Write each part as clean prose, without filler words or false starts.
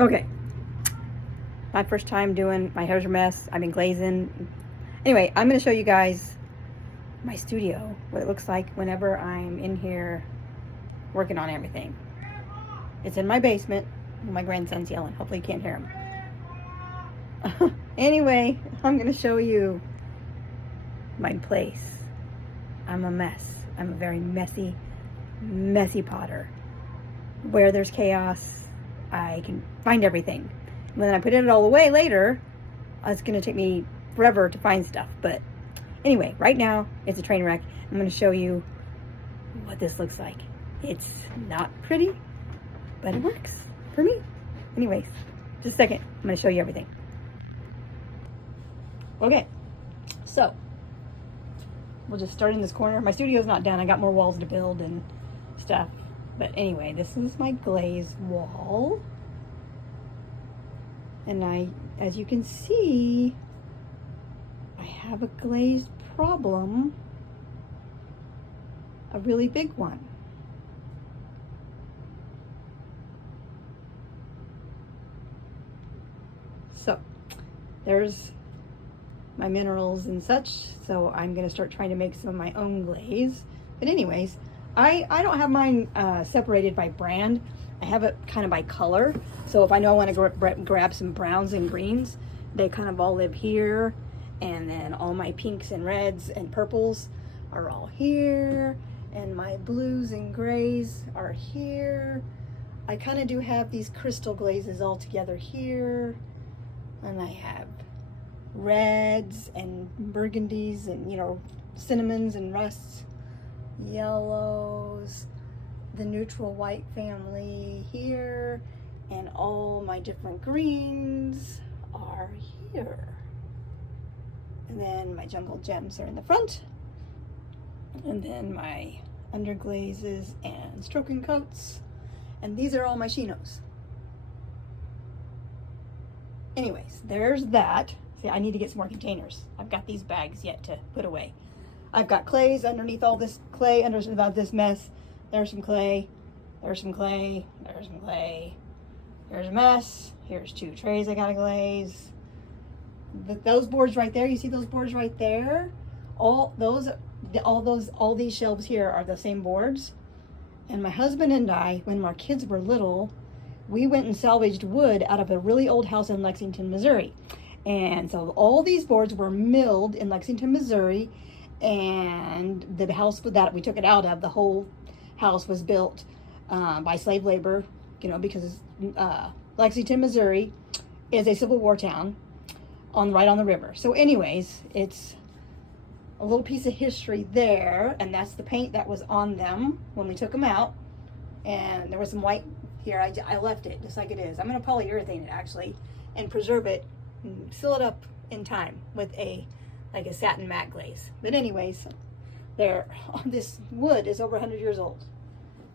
Okay, my first time doing my hair's a mess. I've been glazing. Anyway, I'm going to show you guys my studio, what it looks like whenever I'm in here working on everything. It's in my basement. My grandson's yelling. Hopefully you can't hear him. Anyway, I'm going to show you my place. I'm a mess. I'm a very messy potter. Where there's chaos, I can find everything. When I put it all away later, it's going to take me forever to find stuff. But anyway, right now, it's a train wreck. I'm going to show you what this looks like. It's not pretty, but it works for me. Anyways, just a second. I'm going to show you everything. Okay, so we'll just start in this corner. My studio's not done. I got more walls to build and stuff. But anyway, this is my glazed wall. And as you can see, I have a glazed problem, a really big one. So there's my minerals and such, so I'm going to start trying to make some of my own glaze. But anyways, I don't have mine separated by brand. I have it kind of by color. So if I know I want to grab some browns and greens, they kind of all live here. And then all my pinks and reds and purples are all here. And my blues and grays are here. I kind of do have these crystal glazes all together here. And I have reds and burgundies and, you know, cinnamons and rusts, yellows, the neutral white family here, and all my different greens are here. And then my jungle gems are in the front, and then my underglazes and stroking coats, and these are all my chinos. Anyways, there's that. See, I need to get some more containers. I've got these bags yet to put away. I've got clays underneath all this clay, underneath all this mess. There's some clay, there's some clay, there's some clay. There's a mess. Here's 2 trays I gotta glaze. Those boards right there, you see those boards right there? All these shelves here are the same boards. And my husband and I, when our kids were little, we went and salvaged wood out of a really old house in Lexington, Missouri. And so all these boards were milled in Lexington, Missouri. And the house that we took it out of, the whole house was built by slave labor, you know, because Lexington, Missouri is a Civil War town right on the river. So anyways, it's a little piece of history there, and that's the paint that was on them when we took them out. And there was some white here. I left it just like it is. I'm going to polyurethane it actually and preserve it and seal it up in time with like a satin matte glaze. But anyways, this wood is over 100 years old.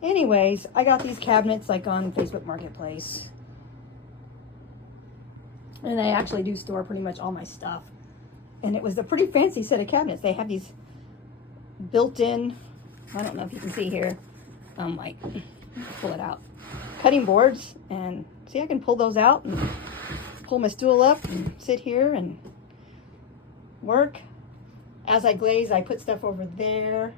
Anyways, I got these cabinets like on Facebook Marketplace. And they actually do store pretty much all my stuff. And it was a pretty fancy set of cabinets. They have these built-in, I don't know if you can see here, like, pull it out, cutting boards. And see, I can pull those out and pull my stool up and sit here and work. As I glaze, I put stuff over there.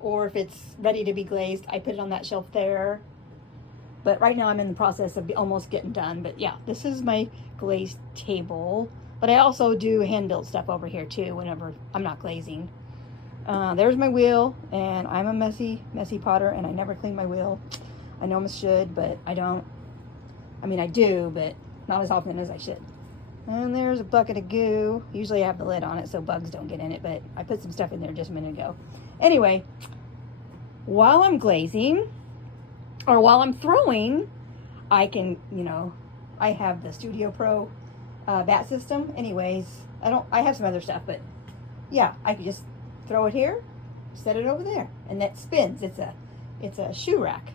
Or if it's ready to be glazed, I put it on that shelf there. But right now I'm in the process of almost getting done. But yeah, this is my glazed table. But I also do hand-built stuff over here too whenever I'm not glazing. There's my wheel, and I'm a messy potter, and I never clean my wheel. I know I should, but I don't. I mean, I do, but not as often as I should. And there's a bucket of goo. Usually I have the lid on it so bugs don't get in it, but I put some stuff in there just a minute ago. Anyway, while I'm glazing, or while I'm throwing, I can, you know, I have the Studio Pro bat system. Anyways, I have some other stuff, but yeah, I can just throw it here, set it over there, and that spins. It's a shoe rack.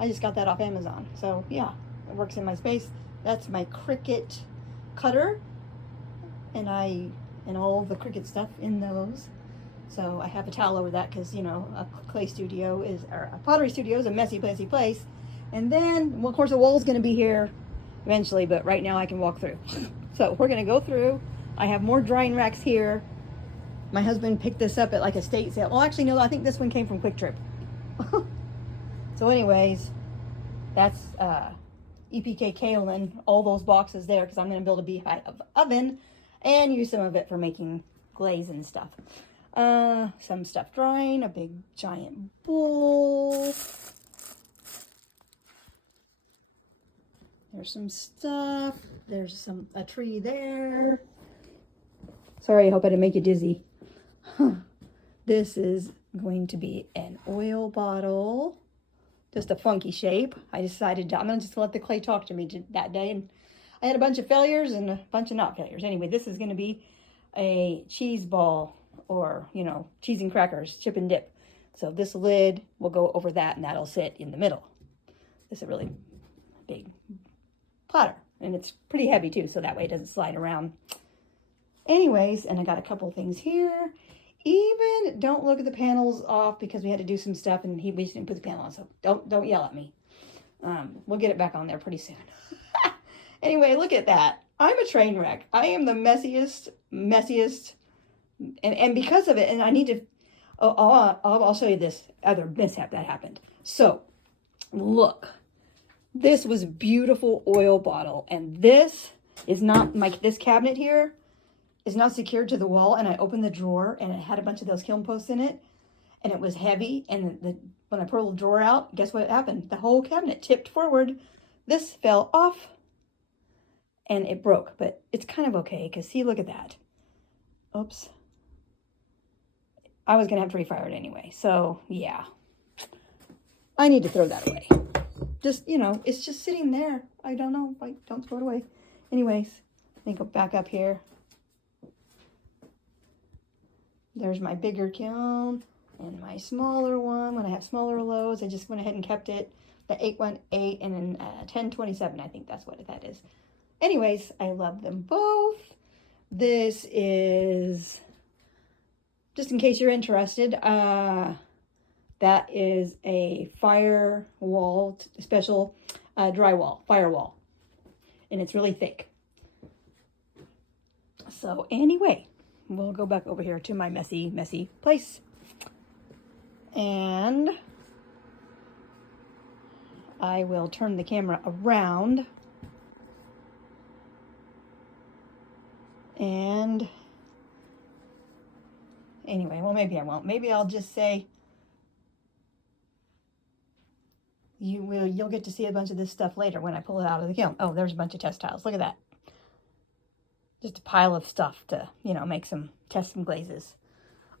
I just got that off Amazon. So yeah, it works in my space. That's my Cricut cutter, and all the Cricut stuff in those. So I have a towel over that because, you know, a clay studio or a pottery studio is a messy place. And then, well, of course, the wall's going to be here eventually, but right now I can walk through. So we're going to go through. I have more drying racks here. My husband picked this up at like a estate sale. Well, actually, no, I think this one came from Quick Trip. So anyways, that's EPK kaolin, all those boxes there, because I'm going to build a beehive oven and use some of it for making glaze and stuff. Some stuff drying, a big giant bowl. There's some stuff. There's a tree there. Sorry, I hope I didn't make you dizzy. This is going to be an oil bottle. Just a funky shape. I decided I'm going to just let the clay talk to me that day. And I had a bunch of failures and a bunch of not failures. Anyway, this is going to be a cheese ball, or, you know, cheese and crackers, chip and dip. So this lid will go over that, and that'll sit in the middle. This is a really big platter, and it's pretty heavy too, so that way it doesn't slide around. Anyways, and I got a couple of things here. Even don't look at the panels off, because we had to do some stuff and we just didn't put the panel on, so don't yell at me. We'll get it back on there pretty soon. Anyway, look at that. I'm a train wreck. I am the messiest, and because of it, and I need to, I'll show you this other mishap that happened. So, look. This was a beautiful oil bottle, and this is not, this cabinet here is not secured to the wall, and I opened the drawer, and it had a bunch of those kiln posts in it, and it was heavy, and when I pulled the drawer out, guess what happened? The whole cabinet tipped forward. This fell off, and it broke, but it's kind of okay, because see, look at that. Oops. I was going to have to refire it anyway, so yeah. I need to throw that away. Just, you know, it's just sitting there. I don't know. Don't throw it away. Anyways, let me go back up here. There's my bigger kiln and my smaller one. When I have smaller loads, I just went ahead and kept it. The 818 and then 1027. I think that's what that is. Anyways, I love them both. This is, just in case you're interested, that is a firewall, special drywall, firewall. And it's really thick. So anyway, we'll go back over here to my messy place. And I will turn the camera around. And anyway, well, maybe I won't. Maybe I'll just say, you'll get to see a bunch of this stuff later when I pull it out of the kiln. Oh, there's a bunch of test tiles. Look at that. Just a pile of stuff to, you know, test some glazes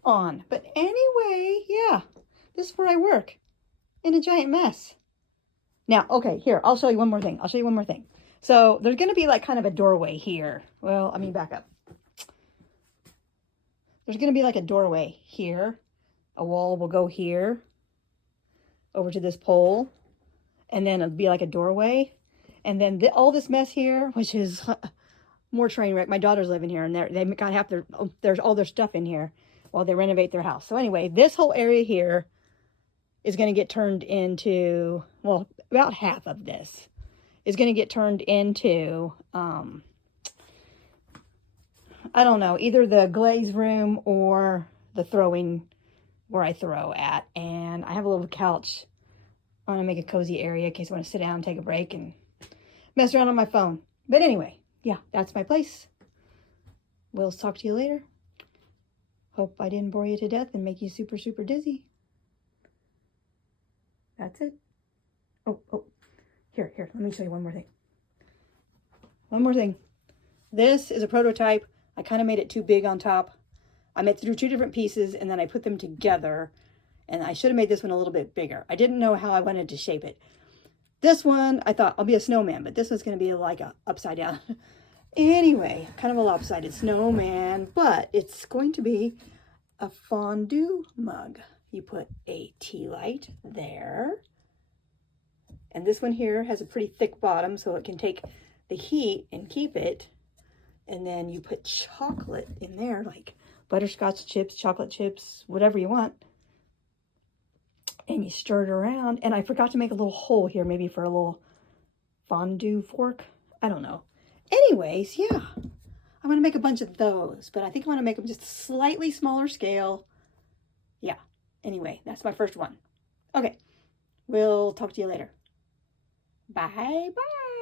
on. But anyway, yeah, this is where I work in a giant mess. Now, okay, here, I'll show you one more thing. So there's going to be like kind of a doorway here. Well, I mean, back up. There's going to be like a doorway here. A wall will go here over to this pole. And then it'll be like a doorway. And then all this mess here, which is more train wreck. My daughters live in here, and they got half there's all their stuff in here while they renovate their house. So anyway, this whole area here is going to get turned into, well, about half of this is going to get turned into, I don't know, either the glaze room or the throwing, where I throw at. And I have a little couch. I want to make a cozy area in case I want to sit down, take a break, and mess around on my phone. But anyway, yeah, that's my place. We'll talk to you later. Hope I didn't bore you to death and make you super, super dizzy. That's it. Oh, here, let me show you one more thing. One more thing. This is a prototype. I kind of made it too big on top. I made through two different pieces, and then I put them together. And I should have made this one a little bit bigger. I didn't know how I wanted to shape it. This one, I thought, I'll be a snowman, but this one's going to be like a upside down. Anyway, kind of a lopsided snowman, but it's going to be a fondue mug. You put a tea light there. And this one here has a pretty thick bottom, so it can take the heat and keep it. And then you put chocolate in there, like butterscotch chips, chocolate chips, whatever you want. and you stir it around. And I forgot to make a little hole here, maybe for a little fondue fork. I don't know. Anyways, yeah, I'm going to make a bunch of those, but I think I want to make them just a slightly smaller scale. Yeah. Anyway, that's my first one. Okay. We'll talk to you later. Bye bye.